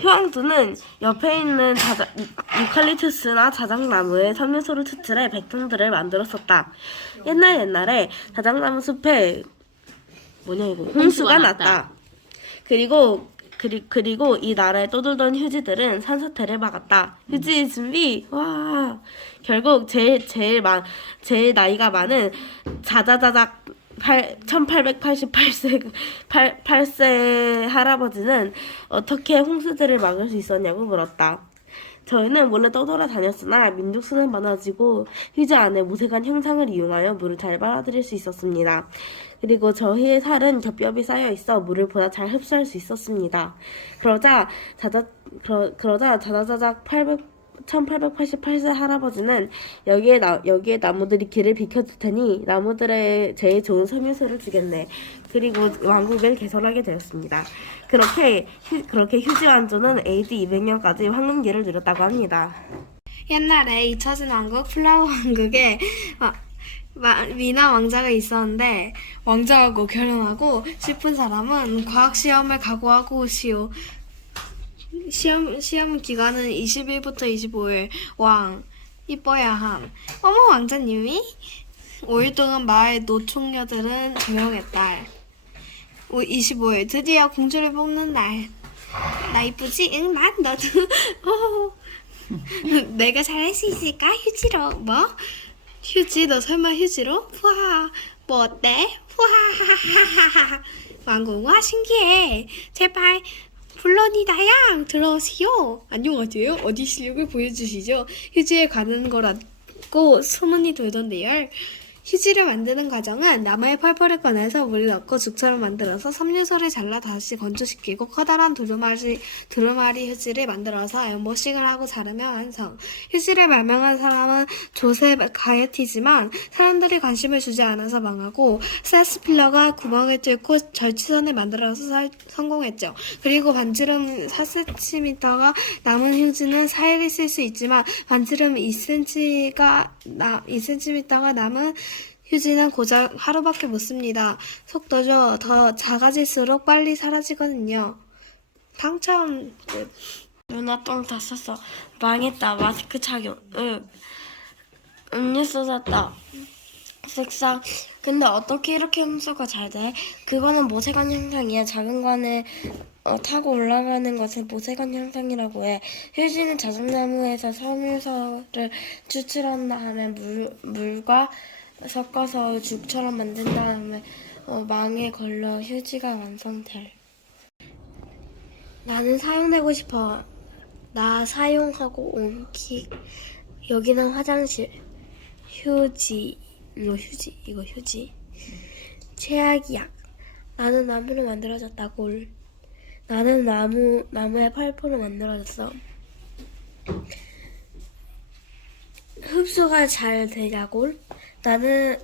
휴왕두는 옆에 있는 자자, 유- 유칼립투스나 자작나무에 섬유소를 추출해 백통들을 만들었었다. 옛날 옛날에 자작나무 숲에 뭐냐 이거 홍수가, 홍수가 났다. 났다. 그리고 그리, 그리고 이 나라에 떠돌던 휴지들은 산사태를 막았다. 휴지 준비 와 결국 제일 제일 많 제일 나이가 많은 자자자작 8, 1888세 8, 8세 할아버지는 어떻게 홍수들을 막을 수 있었냐고 물었다. 저희는 몰래 떠돌아 다녔으나 민족수는 많아지고 휴지 안에 무색한 형상을 이용하여 물을 잘 빨아들일 수 있었습니다. 그리고 저희의 살은 겹겹이 쌓여 있어 물을 보다 잘 흡수할 수 있었습니다. 그러자 자자 그러, 그러자 자자자작 800 1888세 할아버지는 여기에 나, 여기에 나무들이 길을 비켜줄 테니 나무들의 제일 좋은 섬유소를 주겠네. 그리고 왕국을 개설하게 되었습니다. 그렇게 휴, 그렇게 휴지 왕조는 AD 200년까지 황금기를 누렸다고 합니다. 옛날에 잊혀진 왕국 플라워 왕국에 마, 마, 미나 왕자가 있었는데 왕자하고 결혼하고 싶은 사람은 과학 시험을 각오하고 오시오. 시험 시험 기간은 20일부터 25일. 왕 이뻐야 함. 어머 왕자님이 5일 동안 마을 노총녀들은 조용했다. 25일 드디어 공주를 뽑는 날. 나 이쁘지? 응, 난 너도. 어. 내가 잘할 수 있을까? 휴지로 뭐? 휴지 너 설마 휴지로? 와, 뭐 어때? 와, 왕궁와 신기해. 제발 물론이다양 들어오시오. 안녕하세요. 어디 실력을 보여주시죠? 휴지에 가는 거라고 소문이 돌던데요. 휴지를 만드는 과정은 나무의 펄펄을 꺼내서 물을 넣고 죽처럼 만들어서 섬유소를 잘라 다시 건조시키고 커다란 두루마리, 두루마리 휴지를 만들어서 엠보싱을 하고 자르면 완성. 휴지를 발명한 사람은 조셉 가이티지만 사람들이 관심을 주지 않아서 망하고 세스필러가 구멍을 뚫고 절취선을 만들어서 살- 성공했죠. 그리고 반지름 4cm가 남은 휴지는 4일이 쓸수 있지만 반지름 2cm가 나, 2cm가 남은 휴지는 고작 하루밖에 못 씁니다. 속도죠. 더 작아질수록 빨리 사라지거든요. 당첨 끝. 누나 똥 다 쌌어. 망했다. 마스크 착용. 응. 음료수 샀다. 색상. 근데 어떻게 이렇게 흡수가 잘 돼? 그거는 모세관 현상이야. 작은 관을 어, 타고 올라가는 것을 모세관 현상이라고 해. 휴지는 자작나무에서 섬유소를 추출한 다음에 물, 물과 섞어서 죽처럼 만든 다음에 어, 망에 걸러 휴지가 완성될. 나는 사용되고 싶어. 나 사용하고 옮기. 여기는 화장실. 휴지. 이거 휴지. 이거 휴지. 최악이야. 나는 나무로 만들어졌다고. 나는 나무, 나무의 펄포로 만들어졌어. 흡수가 잘 되냐고. 나는,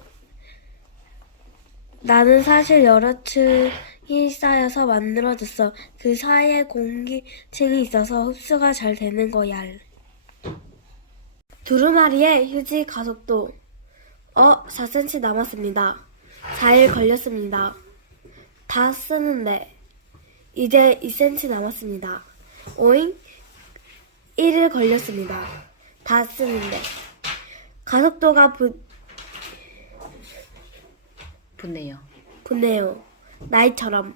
나는 사실 여러 층이 쌓여서 만들어졌어. 그 사이에 공기층이 있어서 흡수가 잘 되는 거야. 두루마리의 휴지 가속도. 어, 4cm 남았습니다. 4일 걸렸습니다. 다 쓰는데. 이제 2cm 남았습니다. 오잉? 1일 걸렸습니다. 다 쓰는데. 가속도가 부, 붙네요. 붙네요. 나이처럼.